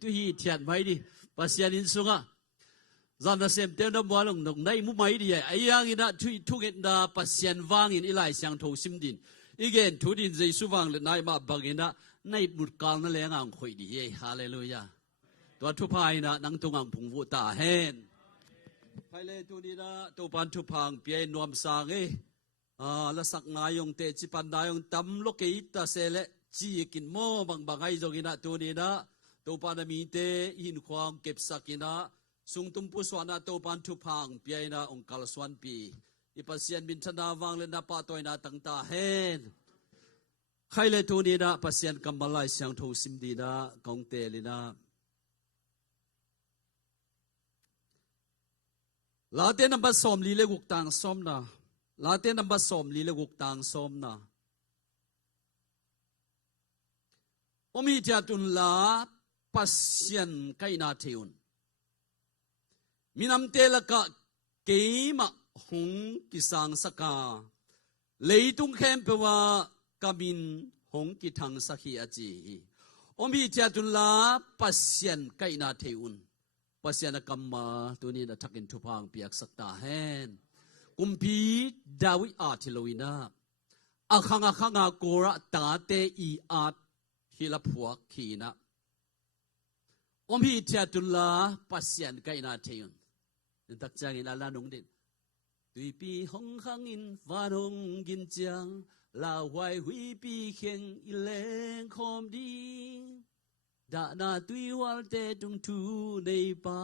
tu hi thian mai di pasian in sunga zana sem te na walong nok nai mu mai di ayang ina thu get da pasian wang in ilai siang tho sim din igen thu din jesu wang le nai ma bangina nai mut kal na lenga ang khoi di hallelujahตัวทุพายนะนังตุงังพุงวุตาเฮนไปเลยตัวนี้นะตัวปันทุพังเปียนวมสางละสักนายงเตจิปันนายงตำโลกิตาเซเลจีกินโมบางไงจกินะตัวนี้นะตัวปันมีเตหินควางเก็บสักินะสุงตุมปุสวานะตัวปันทุพังเปียนะองค์กาลสวนปีอิปัสยันบินชนาวังเลนะปะตัวนะตั้งตาเฮนใครเลยตัวนี้นะปัสยันกัมบาลายเสียงทูสิมดีนะกองเตลินะลาเตนับสอมลีเลกุกตังสอมนะลาเตนับสอมลีเลกุกตังสอมนะอมิจาตุนลาปัสยันไกนาเทอุนมินำเตลกะเกมะหงกิสังสกาเลยตุงเข้มเปว่ากามินหงกิทังสักฮีอาจีอมิจาตุนลาปัสยันไกนาเทอุนปัสยานกัมมาตัวนี้นะทักินทุพังเปียกสักตาเฮนกุมพีดาวิอาทิโลวินาอาขังโกระตาเตอีอาทฮิลาพัวขีนะอมพีเจตุลาปัสยันไกนาเทียนตักจางินอาลานุงดินตุยปีหงขังอินฟานหงกินจังลาไวหุยปีเข่งอิเลงคอมดีดานาตุยวาลเตตุงทูในป่า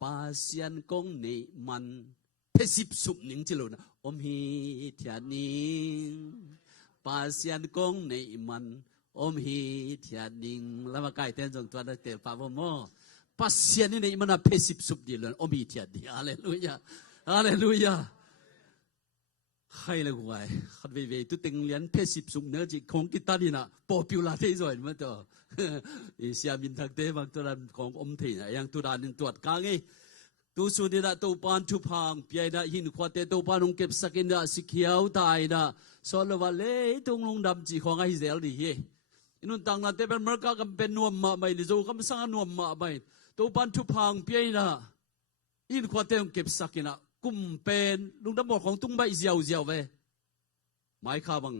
ปัสยันกงในมันเพสิบสุบหนิงจิโลนะอมฮีเทียนิงปัสยันกงในมันอมฮีเทียนิงแล้วมาไกลเต้นจงตัวนักเตะป่าวโมปัสยันนี่ในมันเพสิบสุบดีเลยอมฮีเทียนิงฮาเลลูยาฮาเลลูยาใครเลยกูไอ้ขัดเว่ยตุติงเลียนเพสิบสุบเนื้อจิของกิตาดีนะป๊อปปูล่าที่สุดมั้งตัวเอเชียมินทักเตบางตัวนั้นของอมทีนะยังตัวนั้นตรวจกางตัวสุดนะตัวปานทุพังเปียนะหินขวดเตตัวปานองเก็บสกินนะสิเขียวตายนะสอนว่าเล่ตรงลงดำจีของไอเซลดีเฮอินุนตังนั้นเตเป็นเมื่อกากำเป็นนวมมาไม่ลิโซกำสังนวมมาไม่ตัวปานทุพังเปียนะหินขวดเตองเก็บสกินนะกุมเป็นลุงดำบอกของตุ้งใบเจียวเว้ไม้ข้าบัง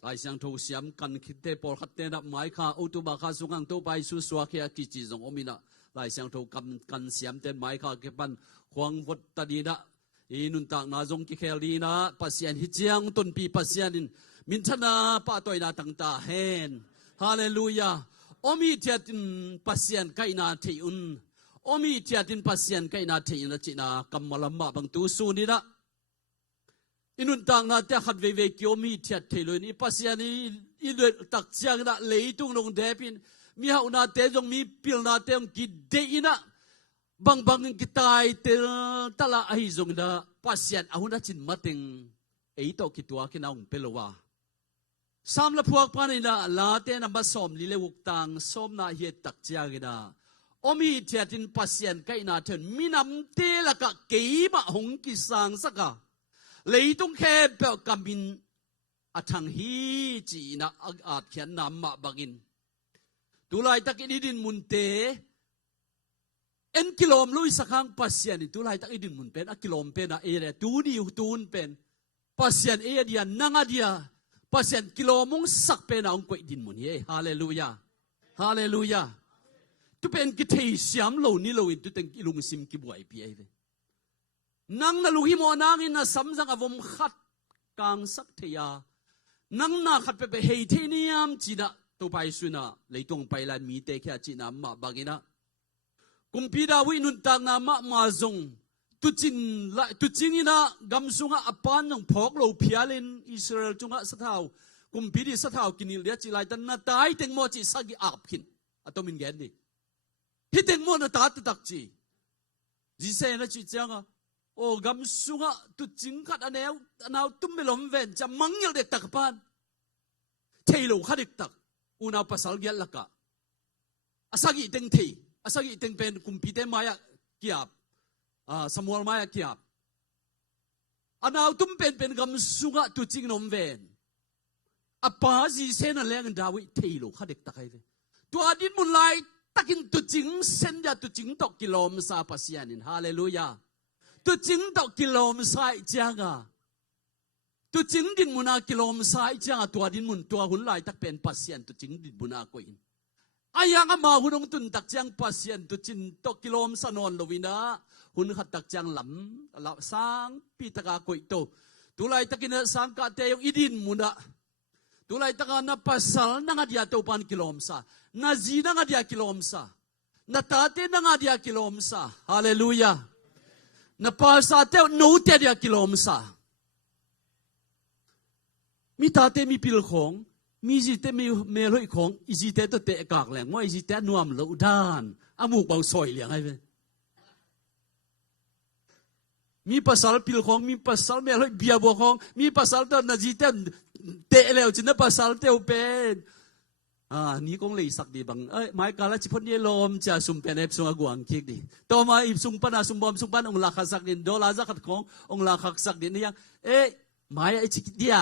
ไอเสียงทูเสียมกันคิดเตปอลขัดเตนับไม้ข้าอุตุบาข้าสุงังตัวไปสุสวาเคียกิจิจงอมินะไอเสียงทูกันเสียมเตนไม้ข้าเก็บปันขวางวัดตาดีนะอินุนตากนาจงกิเคลีนะปัสยันฮิจยังต้นปีปัสยันินมินชนะป้าตัวนาตั้งตาเฮนฮาเลลูยาอมิเทียตินปัสยันไกนาเทีอุนอมิเทียตินปัสยันไกนาเทียนจินากัมมาลมาบังตูสูนีนะอินุนต่างนาเตะขัดเวกิโอมีเทียดเทลุนี่ปัสยานีอินเดตักเชียงนะเลยตุงลงเดปินมีหานาเตจงมีพิลนาเตงกิเดอินะบางกิตายเตตละไอจงนะปัสยานอาหุนาจินมาติงไอโตกิตัวกินาองเปลวาสามละพวกปานินะลาเตนับสอมลิเลวุกตังสอมนาเฮตักเชียงนะอมีเทียตินปัสยันไกนาเทนมินำเตละกะเกยมาหงกิสังสักะเลยต้องแค่เปล่ากำบินอัฐังฮีจีนะอาจเขียนนามมาบักินตุลายตักอิดินมุนเตเอ็นกิโลมลุยสักครั้งปัสยันตุลายตักอิดินมุนเป็นกิโลมเป็นเอเรตูดีตูนเป็นปัสยันเอเดียนังอเดียปัสยันกิโลมุงสักเป็นองค์อิดินมุนเฮฮาเลลูยาฮาเลลูยาตุเป็นกิเทเสียมโลนี่โลอินตุเป็นกิลุงซิมกิบวยปีไอเลยนังนาลุหิโมนางอินนะสัมสังอวมขัดกางสักเทียนังนาขัดไปเฮเทเนียมจีนะตัวไปสุนะเลยตรงไปลานมีเตแค่จีนะมาบากินะกุมพีดาวินุนตางนามาจงตุจินอินะกำสุงอปานจงพอกโลพิอาเลนอิสราเอลจงสะเท้ากุมพีดีสะเท้ากินิลเดียจีไลตันนาตายเต็งโมจิสักอาบขินอัตมินแกนนี่ฮิเต็งโมนาตาตักจีจีเซนะจีเจ้าโอ้กำสุงะตุจิงขัดอันแนวตุ้มเมลอมเวนจะมังยลเด็กตักปานเทโลขัดเด็กตักอุณาภาษาเกียรละกะอาศัยเต็งเทอาศัยเต็งเป็นกุมพีเตมายะเกียบสมุลมายะเกียบอันแนวตุ้มเป็นกำสุงะตุจิงนมเวนอปาจีเซนแรงดาวิเทโลขัดเด็กตักไอ้เลย ตัวดินมุนไลตักินตุจิงเส้นยาตุจิงตกกิโลมซาปัสยานินฮาเลลูยาตุจิงตกกิโลมซาอีจังตุจิงดินมุนากิโลมซาอีจังตัวดินมุนตัวหุ่นไลตักเป็นปัสยานตุจิงดินมุนากุอินอายังมาหุ่นงตุนตักจังปัสยานตุจิงตกกิโลมสนนลวินาหุ่นขัดตักจังลำสังปีตะกากุอิโตตุไลตักินสังกาเตยอีดินมุนาตุไลตะกานาปัสสัลนังอาดิยาตัวปันกิโลมซานาจีนังอาดิยากิโลมซานาตาเตนังอาดิยากิโลมซาฮาเลลูยานาปัสสัลเตโนเตอาดิยากิโลมซามีตาเตมีพิลของมีจีเตมีเมลอยของอีจีเตตัวเตะกากแหลงว่าอีจีเตนวมเลวดานอามูกเบาซอยเหลียงไอ้เว้มีภาษาพิลของมีภาษาเมลอยเบียบัวของมีภาษาตัวนาจีเตเตะแล้วจินภาษาเตวเป็นนี่คงเลยสักดีบางหมายกาลจิพนเยลมจะสุ่มเป็นเอฟสุ่มกวางคิกดีต่อมาอีสุ่มปนาสุ่มบอมสุ่มปันองลาขักสักดินโดลาจักขององลาขักสักดินนี่ยังหมายไอ้จิกเดีย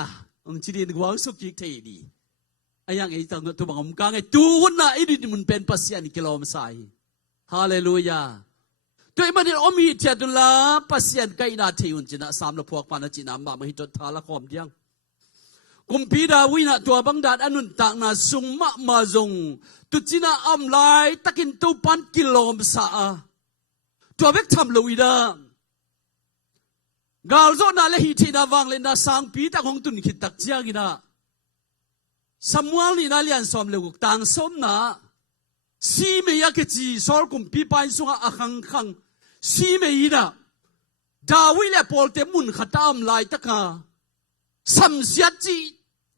องจิดินกวางสุกิกเทดีไอ้ยังไอ้ตั้งตัวบังอมกางไอ้ตูนน่ะไอ้ดินมันเป็นปัสยานิกิโลมไซฮาเลลูยาตัวมันนี่อมีเทียดุลาปัสยานไกนาเทอุนจินะสามละพวกปานาจินะมาไม่จดทาละคอมเดียงกุมพีดาวินะตัวบังดาดอนุนตักนาสุงมะมาจงตุจินะอัมไลตักินตัวปันกิโลมสาตัวเวกทำลุยดากาลโซนาเลหิทีนาวังเลนาสังปีตาของตุนขิดตักเจียกินะสมัวลีนาเลียนสอมเลกุกตังสมนาสีเมียกจีสอลกุมพีปายสุงอาคังคังสีเมียนะดาวิเลปอลเตมุนขัดอัมไลตักาสัมเสียจี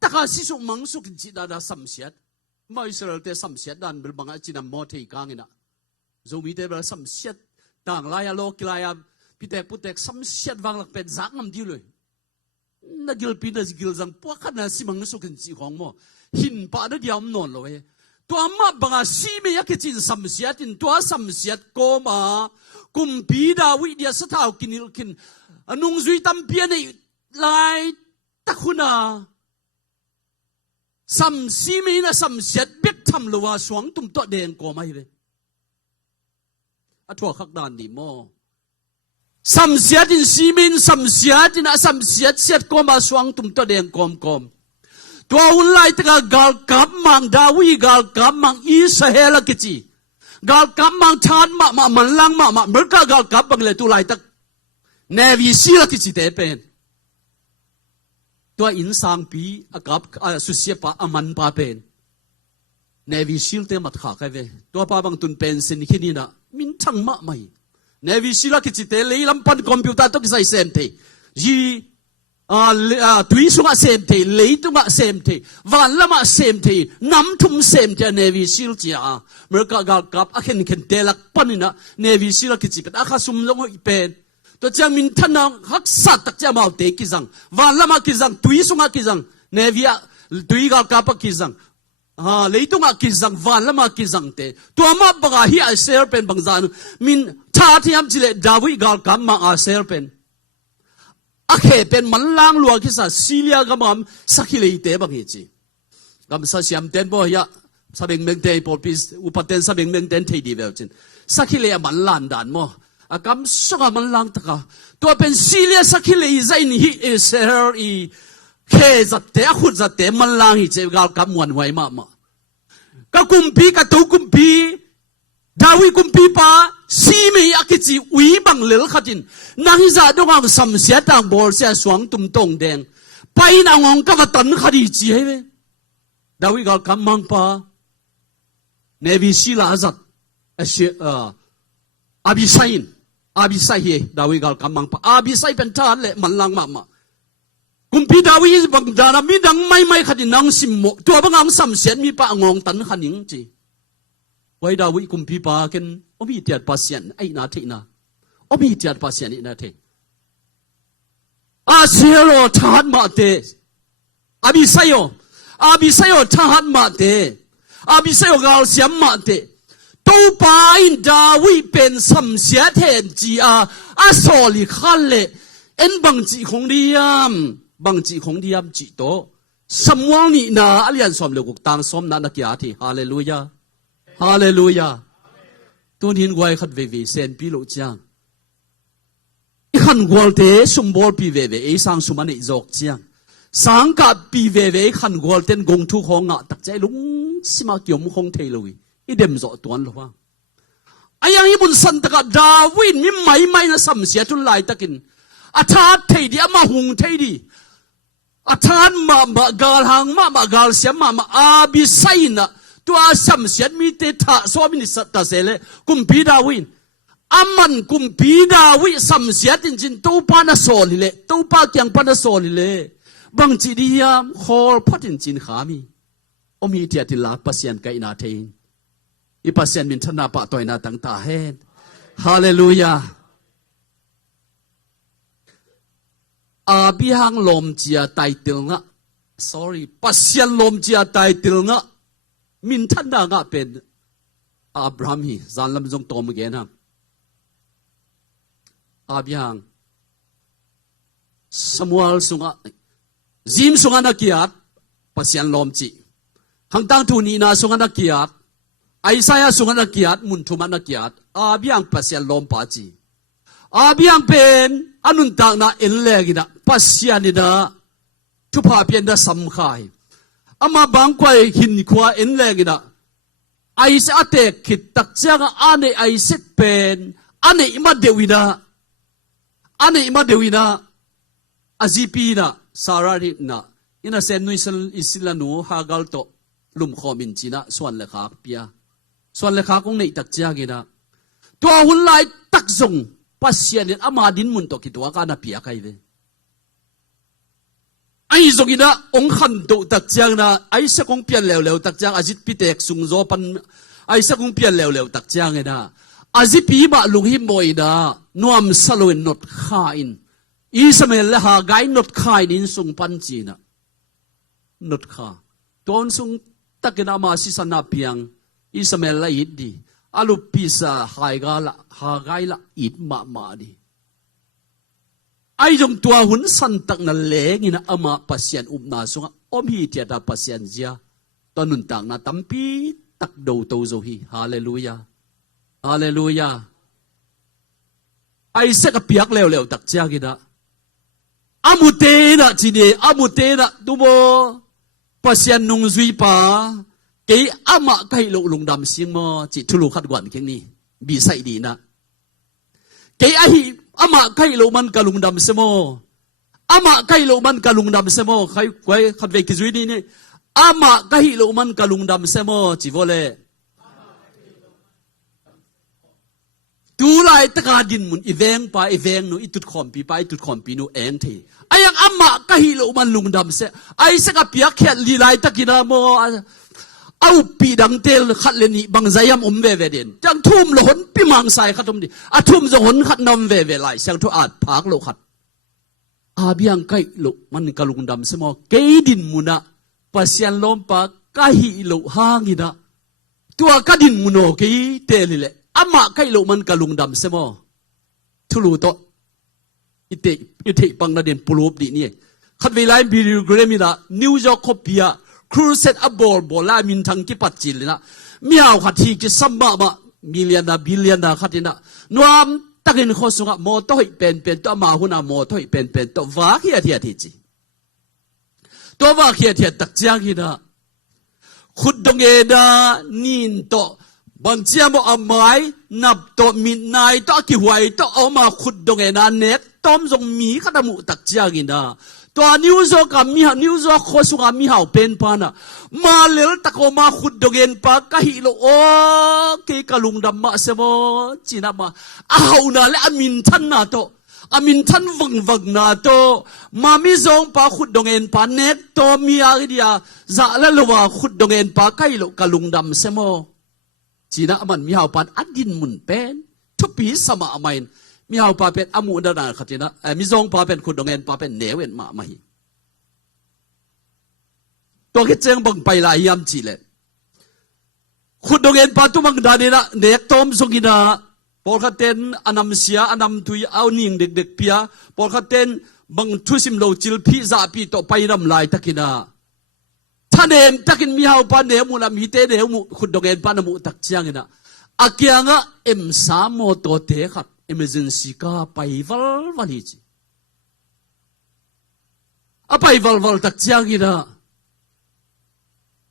ตะกาสิสุมังสุกินจิดาดาสัมเสียดมาอิสราเอลเตสัมเสียดดันเบลบังอาจินามโมเทกังอินะโจมีเตเบลสัมเสียดต่างลายโลกิลายพิเตปุเตกสัมเสียดวังหลักเป็นจักงามดีเลยนักกิลปีนักกิลจังพวกขันน่ะสิมังสุกินจิของโมหินปาดเดียมนอนเลยตัวมาบังอาสีเมียกจินสัมเสียดินตัวสัมเสียดโกมากุมปีดาวิเดียสถาวกินิลกินอนุงจุยตัมเปียในลายตะคุณาสัมสีมีนะสัมเสียดเบ็กทำลัวสวงตุ่มตัวแดงก็ไม่เลยอัฐวขักดานดีโมสัมเสียดินสีมีนสัมเสียดินะสัมเสียดเสียดก็มาสวงตุ่มตัวแดงกอมตัวอุ่นไล่ตะกาลกับมังดาวีกาลกับมังอิสราเอลกิจีกาลกับมังชานมามันลังมาเมื่อกาลกับบังเลตุไล่ตะเนวิซีลกิจีเตเป็นตัวอินสังปีอากับสุเสียปะอามันปาเป็นเนวิซิลเตมัดขาใครเวตัวปาบังตุนเป็นสินขินีนะมินทั้งมะไม่เนวิซิลกิจิเตเลยลำพันคอมพิวเตอร์ต้องใส่เซมเทยีตุยสุงะเซมเทเลยตุงะเซมเทวันละมาเซมเทน้ำทุ่มเซมเทเนวิซิลจ้าเมื่อกากับอาเข็นเข็นเตลักปันนะเนวิซิลกิจิเป็นอาคาสุมลงอีเป็นตัวเจ้ามินท่านหักสัตตักเจ้ามาเตกิจังวันละมากิจังตุยสุงะกิจังเนวิอาตุยกากับกิจังเลยตุงะกิจังวันละมากิจังเตตัวมาบังอาฮีอาเซลเป็นบางจานมินท่าที่ยามจิเลดาวิกากับมาอาเซลเป็นอาเคเป็นมันล้างลัวกิสัซิเลียกับมันสักกิเลยเตบังเฮจีกับสักยามเต็นบ่อยะสับเองเมงเตยปอปิสอุปเทนสับเองเมงเตนเทดีเวลจินสักกิเลยมันล้านด่านมั้งอากำสุกมันลังตะกาตัวเป็นซีเรียสักเลยใจนี่เอเซอร์อีเคจัดเตะขุดจัดเตะมันลังอีเจ้ากำมวนไว้มาก็กุมพีก็ตัวกุมพีดาวิกุมพีป้าซีมีอากิจิวิบังเลลขัดินนักจะต้องเอาสัมเสียต่างบอลเสียสวงตุ่มตงแดงไปนางองก็มาตันขัดีจีให้เว้ดาวิก็กำมังป้าเนวิซิลาจัดอาบิไซน์อาบิไซเฮดาวิกาลกำมังปะอาบิไซเป็นท่าเละมันลังมากุมพีดาวิบังดานามีดังไม่ขัดนังสิมโมตัวบังอังสัมเสียนมีปะงองตันขันิงจีไว้ดาวิกุมพีปาเกนอมีเตียดปัสยันไอนาเทนะอมีเตียดปัสยันไอนาเทอาเซโรทานมาเตอาบิไซโอทานมาเตอาบิไซโอกาลเสียมมาเตตัวปายดาวิเป็นสัมเสียเทนจีอาโซลิขันเลเอ็นบังจีของเดียมจีโตสมวงนี่นาอเลียนสมเลกุกตังสมนานักยาทีฮาเลลูยา ฮาเลลูยาตัวหินไว้ขัดเวเวเซนปีโลจางขันกวลเตสมบูรณ์ปีเวเวไอสังสุมันไอจอกจางสังกับปีเวเวขันกวลเต้นกงทุกของอ่ะตักใจลุงสิมาเกี่ยวมุขงเทลุยอีเดมจอตัวนั้นหรอวะไอ้ยังอีบุญสันตะกับดาวินมีไม่นะสัมเสียทุนลายตะกินอาชาเทดีอามาหุงเทดีอาชานมากาลหังมากาลเสียมาอาบิไซนะตัวสัมเสียมีเตถะสวามินิสัตตาเสเลกุมปีดาวินอามันกุมปีดาวิสัมเสียจริงๆตัวปานาโซลิเลตัวปาเกียงปานาโซลิเลบางจีดียามขอพัดจริงๆขามีอมีเทียติลาปัสยันไกนาเทนอีปัสยันมินธนาปะตัวนาตั้งตาเฮนฮาเลลูยาอาบิฮังลมเจียไตติลงะ sorry ปัสยันลมเจียไตติลงะมินธนางะเป็นอับราฮัมฮีจานลำจงตอมเกนะอาบิฮังสมุอัลสุงะจิมสุงะนักยาดปัสยันลมจีหังตั้งทุนีนาสุงะนักยาดไอซายาสุงะนักยาดมุนทุมานักยาดอาบิฮังปัสยันลมปาจีอาบิฮังเป็นอนุนตากนาเอลเลกินะปัสยันนะทุพาเปียนนะสัมขายอามาบางกวยหินขวาเอลเลกินะไอเสอเตกขิดตักเจ้าอันไอเสเป็นอันอิมาเดวินะอันอิมาเดวินะอาจีปีนะสารารินะอินะเซนนุอิสลานูฮากาลโตลุมขอมินจีนะส่วนเลขาเปียส่วนเลขาคงในตักเจ้ากินะตัวหุ่นลายตักจงปัสยันอามาดินมุนตกิตัวกันนะเปียใครเวไอ้จงกินะองขันโตตักเจ้านะไอ้สักองเปียนเหลวตักเจ้าอาจิตพิเตกสุงโจปันไอ้สักองเปียนเหลวตักเจ้าไงนะอาจิปีบะลุงหิมบอยนะนวมสโลนนดข้าอินอิสมาเอลละหาไกนดข้าอินสุงปันจีนะนดข้าตอนสุงตักกินะมาสิสนาเปียงอิสมาเอลละอิดดีอาลูปิซาหายกาละหากายละอิดมาดีไอ้จงตัวหุ่นสันตักนั่นเล้งินะอามาปัสยันนาสุงอมฮีเทียดาปัสยันเจียตอนนุนตักนาตัมปีตักดูโตโจฮีฮาเลลูยาฮาเลลูยาไอ้เสกเปียกเลวตักเจ้ากินะอามุเตนะจีเดอามุเตนะดูโบปัสยันนุงซุยปาเกยอามาไกโลลุงดำเสียงมอจิทุลุขัดกวนเก่งนี่บีใส่ดีนะเกยอามาไกโลมันกะลุงดำเสมออามาไกโลมันกะลุงดำเสมอใครไว้ขัดเวกิจุยดีนี่อามาไกโลมันกะลุงดำเสมอจิโวเลดูไลตะกาดินมุนอีเวงไปอีเวงนูอีตุดขอมปีไปตุดขอมปีนูเองทีไอ้ยังอามาไกโลมันลุงดำเสไอ้สักเปียกแค่ลีไลตะกินาโมเอาปีดังเตลขัดเลนี่บางใจยำเวเด่นจังทุ่มหลนปีมังใส่ขัดทุ่มดิอาทุ่มจะหนขัดนำเวไหลเสียงทุอาดพักโลขัดอาเบียงไกโลมันกะลุงดำสมอเกยดินมุนะปัสยันลมปากกะหิโลหางินะตัวกะดินมุนโอเกยเตลิเลอามาไกโลมันกะลุงดำสมอทุลูโตอิเตปังนาเด่นปูรูบดีนี่ขัดเวลาบิริกเรมินะนิวยอร์กคอปียครูเซตอับบอลลามินทังกิปัจจิลนะมีเอาขัดที่กิสัมมามิเลียนาบิลเลียนาขัดนะนวมตักินข้อสุงะโมโต้เป็นตัวมาหุนาโมโต้เป็นตัววาเขียที่จีตัววาเขียที่ตักจางกินะขุดดงเอดานินโตบางเจ้าบอกอามายนับโตมินนายโตกิหวยโตเอามาขุดดงเอนาเน็ตต้มจงมีขดมุตักจางกินะตัวนิวโซกับมีหานิวโซโคสุกับมีหาเป็นปานะมาเลลตะโกมาขุดดงเงินปากะฮิโลโอเกกะลุงดำมาเสมอจีน่ามาเอานาเลอามินทันนาโตอามินทันวังนาโตมามิซองปาขุดดงเงินปาเน็ตโตมีอะไรเดียจะละลวะขุดดงเงินปากะฮิโลกะลุงดำเสมอจีน่ามันมีหาปานอัดดินมุนเป็นทุกปีสมาอมัยมีเอาปาเป็นอามูดานาขัดนะมีซองปาเป็นขุดดงเงินปาเป็นเนเวนมาไม่ตัวคิดเจงบังไปลายยามจีเลขุดดงเงินปาตุมังดานีนะเด็กต้มสุกินาพอขัดเต้นอนามเสียอนามตุยเอานิ่งเด็กเปียพอขัดเต้นบังทุสิมโลจิลพิซาปีต่อไปนำลายตะกินา ท่านเองตักินมีเฮาปานเนมุนะมีเตเนมุขุดดงเอ็นปานมุตักเชียงนะอาเกียงะเอ็มสามโมโตเตครับ emergency ก็ไปวัลฮีจีอะไปวัลตักเชียงนะ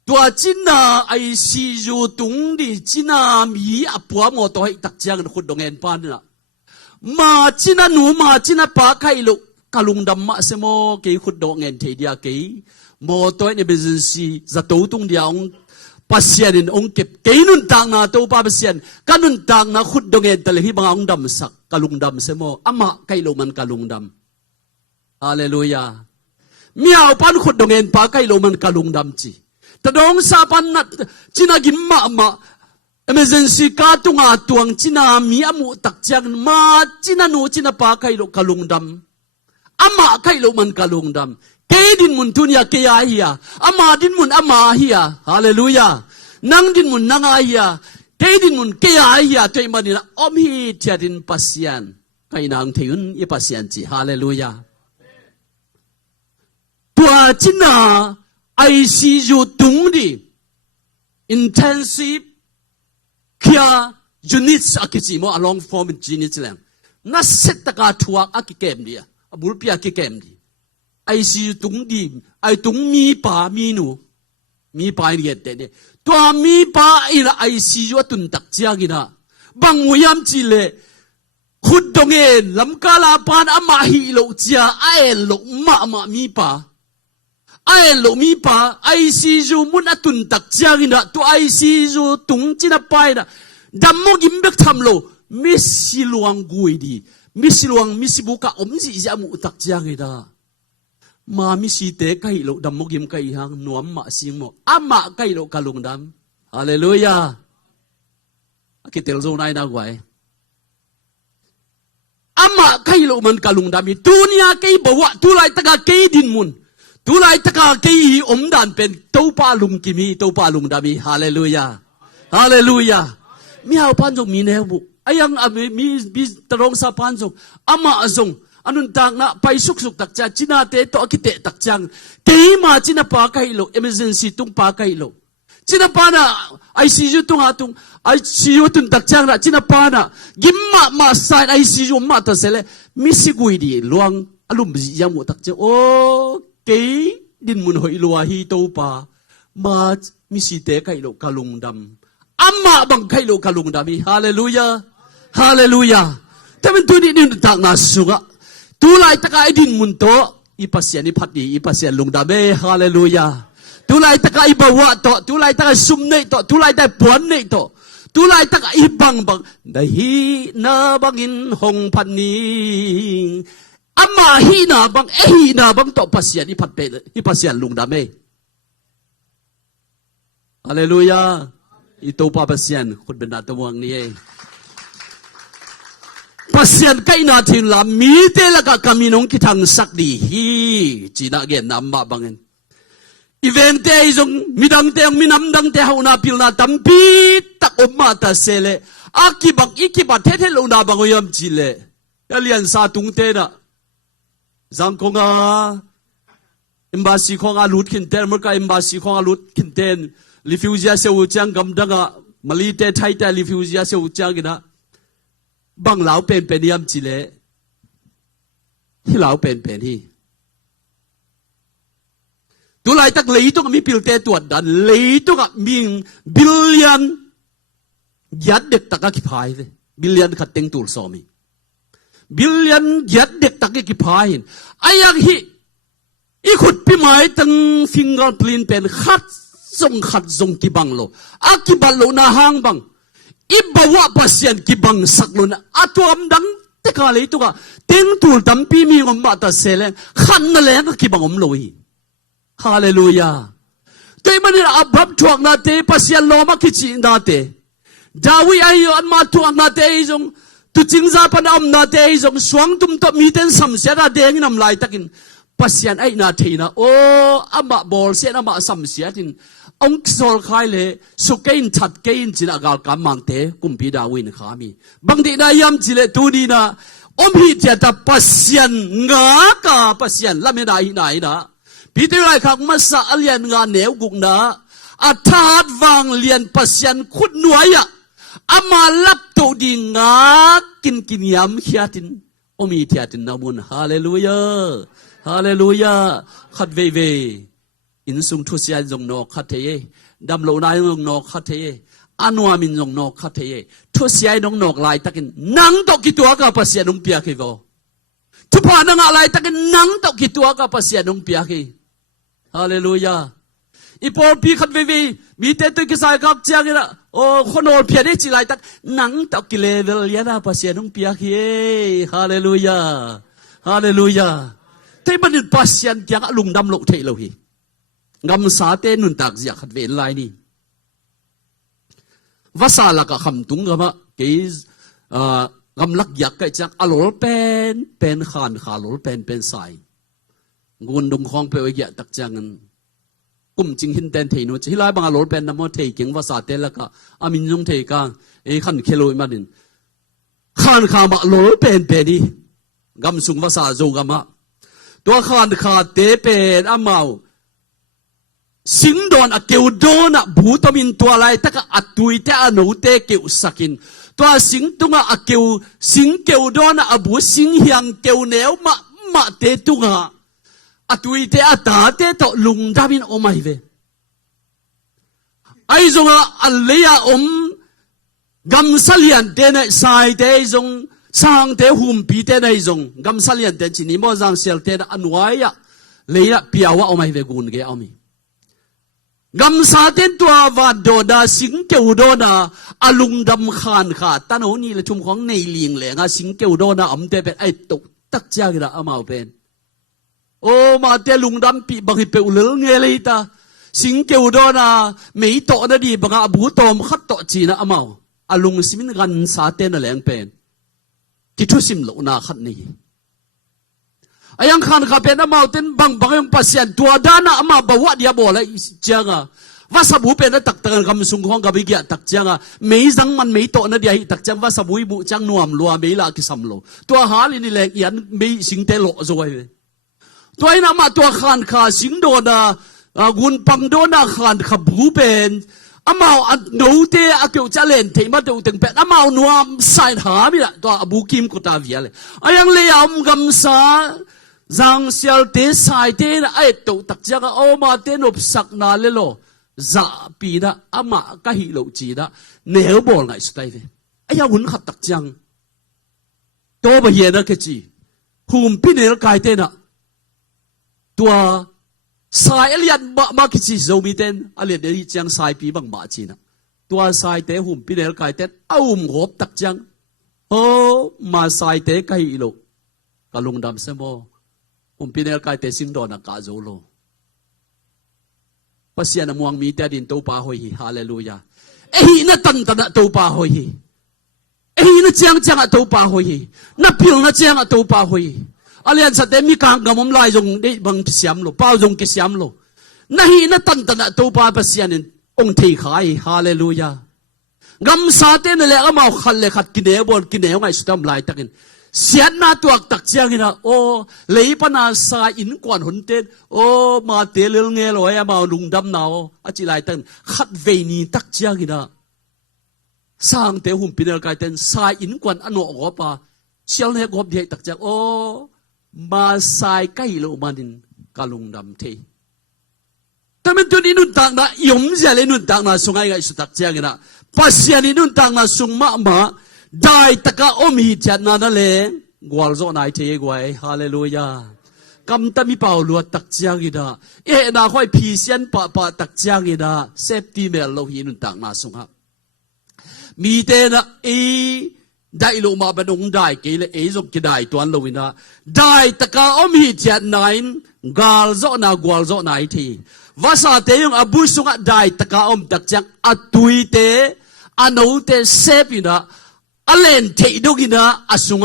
ตัวจิน่าไอซียูตุงดีจิน่ามีอปัวโมโตให้ตักเชียงขุดดงเอ็นปานนะมาจิน่าหนูมาจิน่าปาไข่ลุกะลุงดำมาเสโมเกี่ยขุดดงเอ็นเทียเกี่ยโมโตให้ emergency จะตู้ตุงเดียวpasien ong kep keinun tang na to pa pasien kanun tang na khut dongen telehi bang ong dam sak kalungdam semo ama kailo man kalungdam hallelujah miao pan khut dongen pa kailo man kalungdam chi tadong sa pan na chinagim ma emergency ka tunga tuang china mi amu takchang ma china nu china pa kailo kalungdam ama kailo man kalungdam din mun tunia kaya hiya ama din mun ama hiya hallelujah nang din mun nanga hiya din mun kaya hiya toy manina om hi tiadin pasian kai nang theun i pasian chi hallelujah tua china ICU tungdi intensive care units akichi mo along form units lang na set taka thuak akikem dia abulpia akikem di ICU tung di ay tung mi pa mi nu mi pa ni yette de to mi pa ina ICU atun tak chiang ina bang muyam chile khud donge lam kala pan ama hi lo chia ai lo ma mi pa ai lo mi pa ICU mun atun tak chiang ina to ICU tung china pa ina dammo gimbek tham lo misiluang gui di misiluang misibuka omji jamu tak chiang inaมามิสีเตะไก่โลดำมกิมไก่หางหนวมมาสิงโมอามาไก่โลกาลุงดำฮาเลลูยาคิดเตลโซนายนักไว้อามาไก่โลมันกาลุงดำมีตุนียไก่บัวตุไลตะกาไก่ดินมุนตุไลตะกาไก่อมดันเป็นเต้าปาลุงกิมีเต้าปาลุงดำมีฮาเลลูยาฮาเลลูยามีเอาพันจงมีแนวบุอายังมีตรงสะพานจงอามาจงanun tang na pai suk tak cha china te to kite tak chang ke ma china pa kai lo emergency tung pa kai lo china pa na ICU tung atung ICU tung tak chang na china pa na gimma ma sai ICU ma ta sele misigui di luang alum yang mo tak cha o ke din mun hoi lo hi to pa ma misi te kai lo kalung dam amma bang kai lo kalung dam hallelujah hallelujah tamen tu ni tak na suga tulay taka idin munto ipasyan ipati ipasyan lungdame hallelujah tulay taka ibawa to tulay taka sumne to tulay taka puanne to tulay taka ibang bang dahi na bangin hong paning ama hina bang hina bang to pasyan ipasyan lungdame hallelujah ito pa pasyan khud benatawang niye pasien kai na thin la mi te la ka kaminong kitang sakdi hi china gen namma bangen event te jong midang te minam dang te hauna pilna tampi tak umma ta sele akibak ikibat the the lo na bangoyam chile alian sa tung te na zang konga embassy konga lut kin ter mer ka embassy konga lut kin ten refugee se u chang gam danga mali te thai te refugee se u chang ginaบางเหลาเป็นยำจีเล่ที่เหลาเป็นที่ตัวไรตักเลยต้องมีพิลเตตัวดันเลยต้องมีบิลเลียนยัดเด็กตักกี่พายเลยบิลเลียนขัดเต็งตัวสอมีบิลเลียนยัดเด็กตักกี่พายไอ้ยังฮีอีขุดพี่ไม้ตั้งฟิงเกอร์พรินเป็นขัดทรงกี่บังโลอากี่บังโลนาหางบังibawa pasien kibang sakluna atuam dang tekale ito ka tingtul tampi mi ngomba ta seleng khan na leng kibang omloi hallelujah tay manira abram thuak na te pasien loma kichi na te dawi ayo an ma thuak na te jong tu chingza pan am na te jong swang tum to mi ten sam sia na deng nam lai takin pasien ai na theina o ama bol sia ama sam sia tin ông sol khai le so kein chat kein china gal kam mang te kumpi da win khami bang di na yam chile tu ni na om hi tia ta pasien nga ka pasien la me dai nai na พี่ที่ไรขักมาสะเลียนงานเหนียวกุกนะอาทาดวางเลียนปัสยันขุดหน่วยอะอามาลับตัวดีงากินยำขี้ตินโอมีเทียตินนามุนฮาเลลูยาฮาเลลูยาขัดเวอินสุงทุสยานจงนอกขัดเทยดำโลนายจงนอกขัดเทยอันวามินจงนอกขัดเทยทุสยานงนอกลายตะกินนังตกกิตัวกับปัสยันงเปียกิโกทุพานังอะไรตะกินนังตกกิตัวกับปัสยันงเปียกิฮาเลลูยาอีพอพี่ขัดเวมีเตตุกิสายกับเจ้ากินะโอ้คนโอเพียได้จีไรตักนังตกกิเลเวลยานาปัสยันงเปียกิฮาเลลูยาฮาเลลูยาที่มันเป็นปัสยันยังลุงดำโลเทโลฮีงำสาเตนุนตักอยากขัดเวลไรนี่วาสาลักคำตุงกะมะเกยกำลักอยากไกจักอโลเป็นขานขาโลเป็นสายงวนดงคองไปไว้ยะตักจังกันกุมจิงหินเตนเทนุที่ไรบางอโลเป็นน้ำมันเทเก่งวาสาเตละก็อามินยงเทกังขันเคโลมาดินขานขามาโลเป็นดีกำสุงวาสาโจกะมะตัวขานขาเตเป็นอามาสิงโดนอเกวโดนบูตมินตัวไรตะกะอัตุยเตอโนเตเกวสักินตัวสิงตุงอเกวสิงเกวโดนอบูสิงเฮียงเกวเนวมาเตตุงอตุยเตอตาเตตลุงดาบินโอไม่เวไอจงอัลเลยกำสัลยันเตนสายเตจงสร้างเตหุมปีเตนไอจงกำสัลยันเตจินิโมจังเซลเตนอันวายะเลยะเปียวะโอไม่เวกุนเกอมีกำสาเต็นตัววาดโดดาสิงเกวโดนาอลุงดำขานขาตันโหนี่ละชุมของในลิงเลยงาสิงเกวโดนาอมเตเป็นไอตุกตักจากระอามาเป็นโอมาเตลุงดำปีบังฮิเปอุลเงเลยตาสิงเกวโดนาไม่โตนะดีบังอาบูโตมขัดโตจีนะอามาอลุงสิมินกันสาเต็นอะไรยังเป็นที่ทุสิมโลนาขัดนี่อายังขันขับเป็นอามาเต็นบังยังปัสยันตัวด้านอามาบวชเดียบอเลยจังว่าสบูเป็นตักเตือนคำสุงของกับวิกตักจังไม่จังมันไม่โตนะเดียตักจังว่าสบูบุจังนวมลัวไม่ละกิสัมโลตัวหาลินี่แหละยันไม่สิงเตโลจอยตัวไอ้นามาตัวขันขาสิงโดนากุนปังโดนาขันขับบูเป็นอามาหนูเตอเกี่ยวจะเล่นเทมาดูถึงเป็นอามาหนูใส่หาไม่ละตัวบูกิมกุตาเวียเลยอายังเลยอมกำสาจังเสียลเตสายเตนะไอตุตักจังเอามาเตนอบสักนาเลโลจ่าปีนะอามาก็ฮิโลจีนะเนื้อบอลไงสุดท้ายเลยไอ้ยาหุ่นขัดตักจังโตบะเยนะแค่จีหุ่มพี่เนื้อกายเตนะตัวสายเลียนมาคิดจีโจมีเตนเลียนเดี๋ยวจังสายปีบังมาจีนะตัวสายเตหุ่มพี่เนื้อกายเตนเอาหุ่มหอบตักจังโอ้มาสายเตก็ฮิโลกะลุงดำเสมอปีนี้ก็เตสิงโดนกาโจโลปัสยานมวงมีแต่ดินตัวป่าหอยฮาเลลูยาเอ้ยนั่นตันตัวป่าหอยเอ้ยนั่นจังตัวป่าหอยนั่นพิลนั่นจังตัวป่าหอยอะไรอันสัตย์มีกางกำมลายจงได้บังกิสยามโลป้าจงกิสยามโลนั่นฮีนั่นตันตัวป่าปัสยานินองค์ที่ขายฮาเลลูยากำสาเตนเลยก็มาขัดเลยขัดกินเอ๋บอลกินเอ๋ไงสุดท้ายลายตักินเสียนนาตัวตักเจียงนะโอ้เลยปนาสาอินกวนหุ่นเต้นโอ้มาเตลเงลอยมาลุงดำนาวอาจิไลตันขัดเวนีตักเจียงนะสร้างเตหุ่มปีนกายเต้นสาอินกวนอันโอปะเชียวเนี่ยกบเดียตักเจียงโอ้มาสายใกล้โลมาดินกาลุงดำเทแต่มันตัวนี้นุ่นต่างนะยมเจเลยนุ่นต่างนะสุงไงสุตักเจียงนะปัสยานี่นุ่นต่างนะสุงมาได้ตะกะอมีจันนาเลกวาลโซนายเทกวยฮาเลลูยากำตะมีเป่าลัวตักเจียงอีดานาค่อยพีเซียนปะตักเจียงอีดาเซฟตี้เมลโลหินุนต่างนาสุงฮะมีเตนะได้ลงมาเป็นองได้เกลจงกิได้ตัวโลวินะได้ตะกะอมีจันนายกาลโซนากวาลโซนายเทวาสาเตยงอบุสุงะได้ตะกะอมตักเจียงอตุยเตอโนเตเซฟอีนะอเลนเทดูกินะอสุง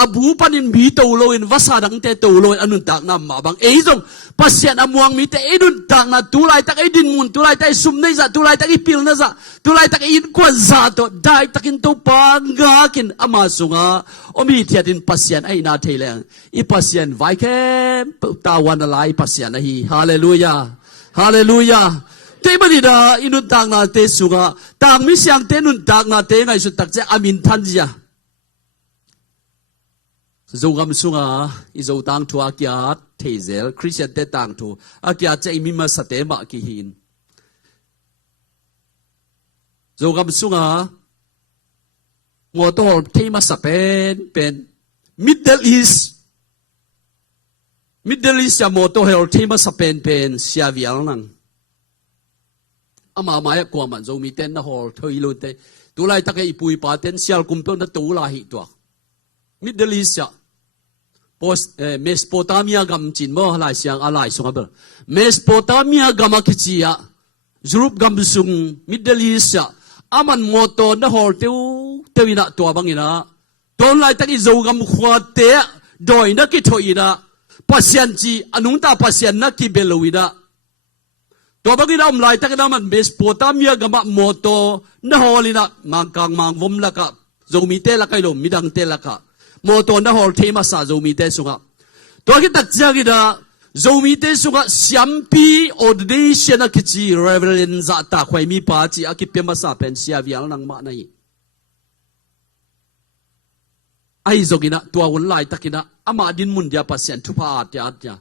abu panin mi to loin wasadang te to loin anun tak na ma bang jong pasien amuang mi te edun tak na tulai tak edin mun tulai tak sum nei za tulai tak ipil na za tulai tak in kwan za to dai takin to panga kin ama sunga omi thiatin pasien ai na theileng I pasien vai ke tawan alai pasien hi hallelujah hallelujah te mani da inun tak na te sunga tang mi siang te nun tak na te ngai su tak che amin than ja zogam sunga izo tang thua kya thezel christian te tang thu akya che mi ma sate ma ki hin zogam sunga motor thema sapen pen middle east ya motor hel thema sapen pen sia vial nang ama maya ko man zo mi ten na hol thoi lo te tu lai ta ke ipui pa ten sial kum pe na tu la hi to middle east ya Mesopotamia gam chin mo halai siang alai sunga ber Mesopotamia gam akichia Zurub gam sung Middle East ya aman moto na hol tewina to bangina don lai tak izo gam khwa te doi na ki thoina pasien chi anung ta pasien na ki beloida to bangina lai tak na man Mesopotamia gam moto na holina mangkang mangvom la ka zomi te la kai lo midang te la ka moto na hol thema sa zomi te sunga to ki tak jagi da zomi te sunga siampi ordination akichi reverend za ta khwai mi pa chi akipema sa pen sia vial nang ma nai ai zogina tua won lai takina ama din mun dia pasien thupa atya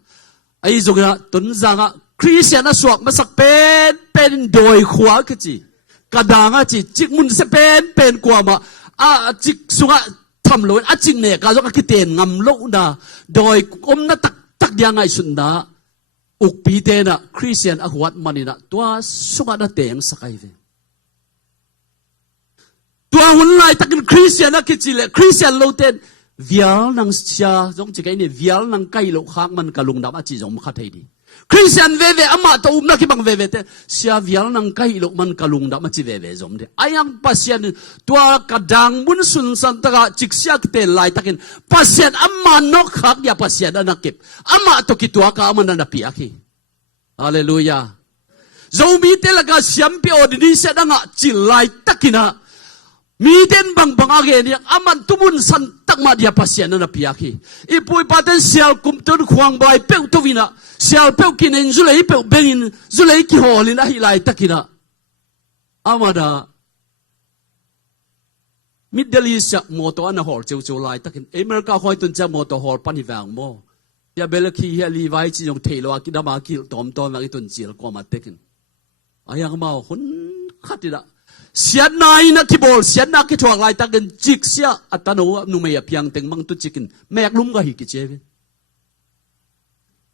ai zogina tun zanga christian na suak masak pen doi khwa kichi kadanga chi chik mun se pen kwa ma a chik sungaทำเลยอาจริงเนี่ยการก็คิดเตียนงำโลกนะโดยอมน่ะตักยังไงสุดนะอุกปีเตนะคริสเตียนอขวัดมันนี่นะตัวสุกน่ะเตียงสักไอ้เว้ตัวหุ่นไล่ตักคริสเตียนนะคิดจีเลยคริสเตียนโลเตนวิลนังเชียจงจิกไอ้เนี่ยวิลนังไก่โลข้างมันกะลุงดำอาจีจงมาขัดให้ดีคริสเตียนเวอามาตัวอุ้มนักที่บังเวเตเสียวิลนังไก่โลมันกะลุงดำอาจีเวจงเดไอ้ยังปัสยานตัวกระดังบุญสุนสันตะจิกเสียกิเตไล่ตักินปัสยานอามาโนขักยาปัสยานนักเก็บอามาตัวกิตัวกามันนับปีอาคีฮาเลลูยาโจมีเตลกาเสียมปีอดีนิเสดังะจิไล่ตักินะมีเด่นบางอาเกนี่อามันตุบุนสันตักมาเดียปัสยานนับปีอาคีอีปุยปาเตนเสียลกุมตุนควงใบเป้าตุวินะเสียลเป้ากินเองจุเลยเป้าเบงินจุเลยกิฮอลินะฮิไลตักินะอามาดามิดเดิลอีสต์มอโตอันฮอลเจ้าไลตักินอเมริกาคอยตุนจะมอโตฮอลปันิแวงโมยาเบลคีเฮลีไว้จีจงเทโลอากิดามากิลตอมตอนมากิตุนจีลก็มาเตกินอายังมาหุ่นขัดดิละเสียนายนักที่บอลเสียนักที่ถวงไลตักินจิกเสียอัตโนนุเมียเพียงเต็งมังตุจิกินแม่ลุมก็หิกิเจวิ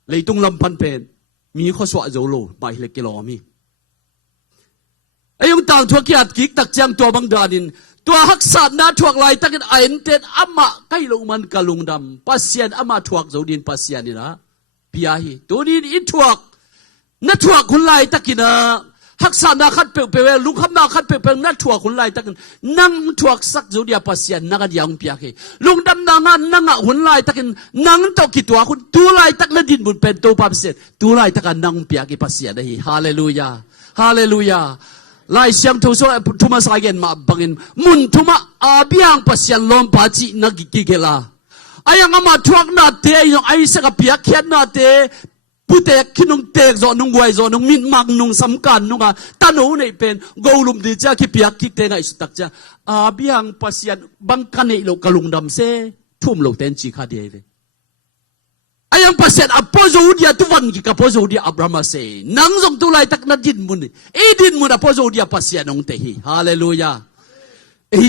เลยตุงลำพันเป็นมีข้อสวะโจโลไม่เล็กกิโลมีไอ้ยังต่างทัวกิดกิกตักเจียงตัวบังดาดินตัวหักษาหน้าถวงไลตักินไอเอ็นเตนอามาใกล้ลงมันกะลุงดำปัสยานอามาถวงโจดินปัสยานี่นะพิยาฮีตัวนี้อินถวงนัดถวงคุณไลตักินะหักษาหน้าขัดเปลวลุงขับหน้าขัดเปลวนัดถวงคุณไลตักินนั่งถวงสักโจเดียปัสยานนักยังพิยาฮีลุงดำนางนั่งหุ่นไลตักินนั่งตกกี่ตัวคุณตัวไลตักนัดินบุญเป็นตัวปัสยานตัวไลตักันนั่งพิยาฮีปัสยานได้ฮาเลลูยาฮาเลลูยาไล่เสียงทุสโลทุมาสายเกนมาบังอินมุนทุมาอาบิยังปัสยานลมปาจินักกิเกลาไอ้ยังอามาทวงนาเตยยังไอ้สักพิยาเขียนนาเตผู้เตะขินุงเตะจอนุงไวจอนุงมินมักนุงสำคัญนุงอ่ะตาหนูเนี่ยเป็นกูลุมดีจ้าคิพิยาคิเตะไงสุดตักจ้าอาบิยังปัสยานบังกันเนี่ยโลกลุงดำเซทุ่มโลกเต็นจีคาเดียเวไอ้ยังปัสยานอพอจูเดียตุวันกิกับพอจูเดียอับรามาเซนังจงตุไลตักนัดดินมุนดินมุนอพอจูเดียปัสยานองเตฮีฮาเลลูยา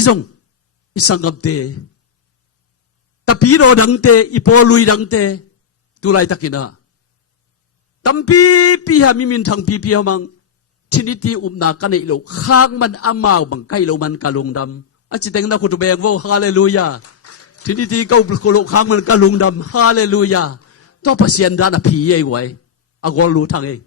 จงอิสังกับเตตะปีโรดังเตอีพอลุยดังเตตุไลตักินะตั้มปีหามิมินทางปีหามังทินิตีอุมนากันไอโลข้างมันอามาบังไกโลมันกะลุงดำอาจิตเต็งนักขุดแบงโวฮาเลลูยาทินิตีเก้าโลข้างมันกะลุงดำฮาเลลูยาตัวปัสยันดานะพีเอไว้อากอลูทางเอง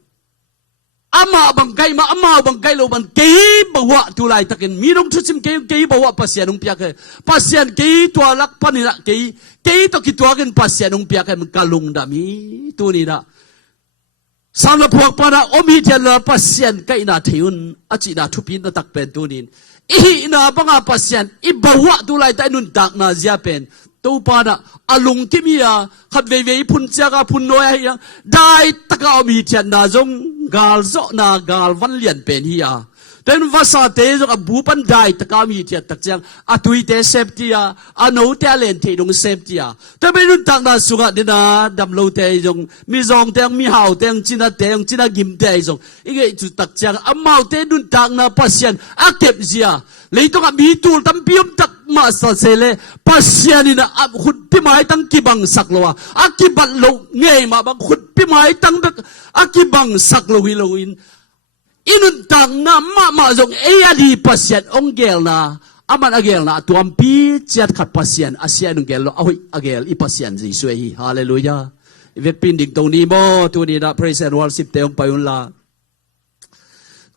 ama bangkai ma ama bangkai lo ban kei bawa tulai takin minong chusim kei bawa pasian ung piak pasian kei tualak panila kei to kituakin pasian ung piak kalung dami tunina sana puak pana omi tiala pasian kai na theun achi na thupin na takpen tunin ihi na banga pasian ibawa tulai ta nun tak na zia pen to pana alung kimia khat ve phun chaka phun noya ya dai taka omi tian na jong gal zo na gal van lian pen hiya ten vasa te zo abu pan dai taka mi tiat tak chang atui te safety a ano te len te dong safety a te be nun tak na suga dina dam lo te jong mi zong teng mi hau teng china gim te jong ige chu tak chang amau te nun tak na pasian akep zia leitong a mi tul tam pium tak ma sa sele pasian ina khut pi mai tang kibang saklowa akibat lo ngei ma bang khut pi mai tang dak akibang saklo wi lo in inun tang na ma zong di pasian onggel na aman agel na tuam pi chat khat pasian asian onggel lo ahui agel i pasian ji suai hallelujah ve pin dik tong ni mo tu ni da praise and worship te ong payun la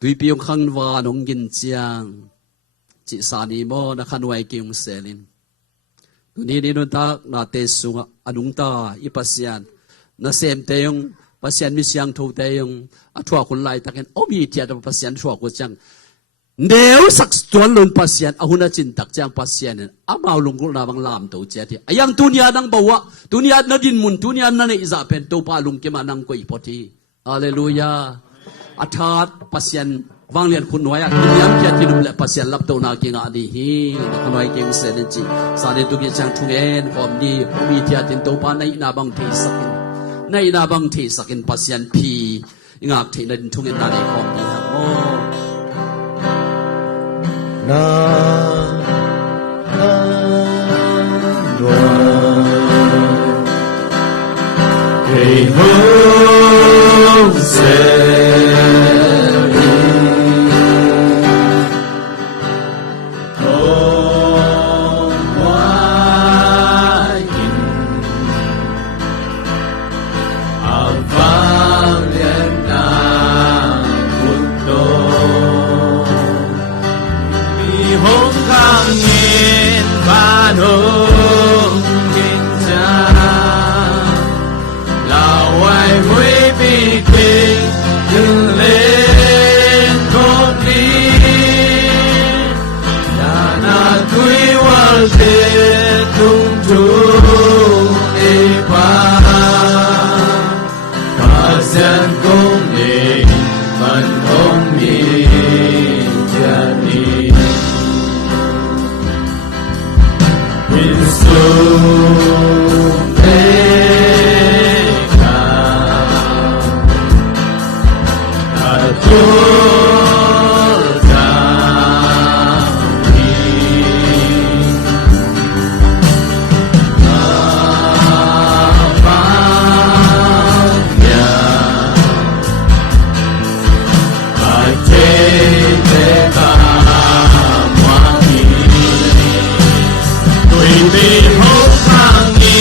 tui pi ong khang wa nong gin chiang chi sa ni mo na khanwai ki ong selin tu ni nun ta na te sunga anung ta i pasian na sem te ong pasian mi siang tho te yung athwa kun lai taken omi tia da pasian thwa ko chang neu sak tuan lun pasian ahuna chin tak chang pasian amau lungul na bang lam to che ti ayang tunia nang bawa tunia na din mun tunia na ne iza pen to pa lung ke manang ko ipoti hallelujah athat pasian wang lian kun noya kiam kia tinum le pasian lap to na ki nga di hi kanoi ke se ne chi sa ne tu ki chang thungen kom ni omi tia tin to pa nai na bang thi sakin nay na bang thi sakin pasian phi ngak thi na thung in na nei khom ni ha o na dua hey ho se Hong Kong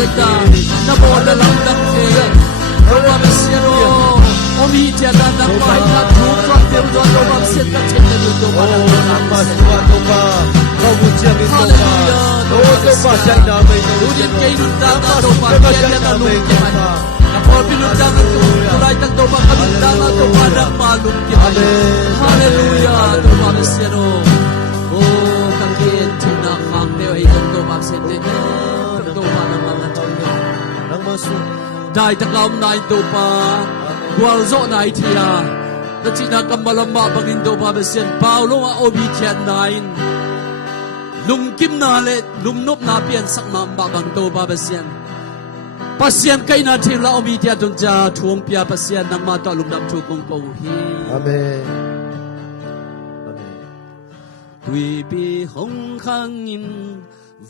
leta na bo da lam dang ke do ba pasien o omi tia da na pa na thu twa tem do do ba pasien ka chen na do ba da na ba suwa to ba kau bucia mi to ba oh to ba sai na mai no Udin kay nunda na do ba tia na lu ke man na po pinunda na to tulay tang do ba kabinda na to ba da malum ke man hallelujah do ba pasien o oh kakien tina khang de ai do ba pasien de do ba na mga tawyo nang masu dai ta kaum nai to pa gwal zo nai thia ta chi na kamalam ma bangin do ba pasien paulo a obi thian nain lum kim na le lum nop na pian sak na ba bang to ba pasien kai na thil la omi tia tun cha thuang pia pasien nang ma to lum dam thu kong ko hi amen tui bi hong khang in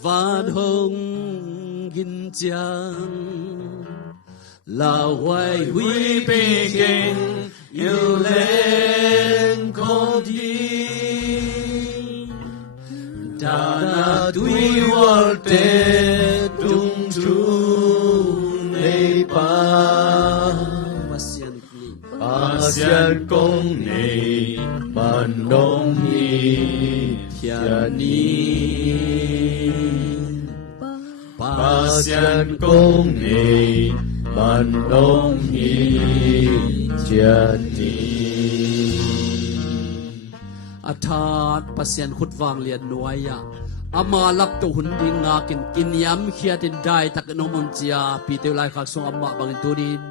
van hong gin chang la hoài huy bi ken yêu lên con đi da na tui wal te tung tru nei pa Pasian kong nei man nong hi thian ni Pasian kong nei man nong hi thian ni Athat pasien khut wang lian nuaya ama lap to hun ding nga kin yam khia tin dai tak no mon chia pi te lai khak song amma bang tunin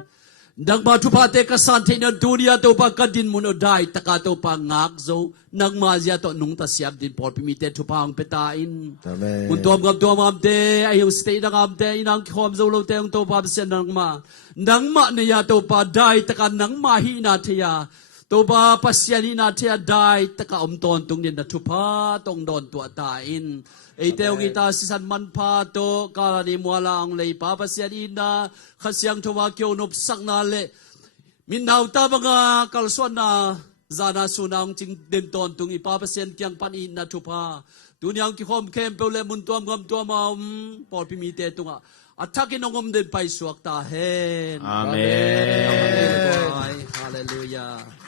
dang ba thu pa te ka san the na dunia to pa ka din mun dai taka to pa ngak zo nang ma zia to nung ta siap din por pi mi te thu pang peta in amen mun tom gam te ai stay na gam te inang khom zo lo te to pa pasien nang ma ne ya to pa dai taka nang ma hi na thia to ba pasien ina thia dai taka ton tung din na thu pa tong don tua ta in ei teo kita sisan man pa to kala ni mwala ang lei pa pasien ina khasyang thowa kyo nop sak na le min naw ta banga kalswan na zana sunang ching den ton tung ipa pasien kyang pan in na thu pa dunyang ki khom kem pe le mun tuam gam tuam por pi mi te tunga athakin ongom den pai suak ta hen amen hallelujah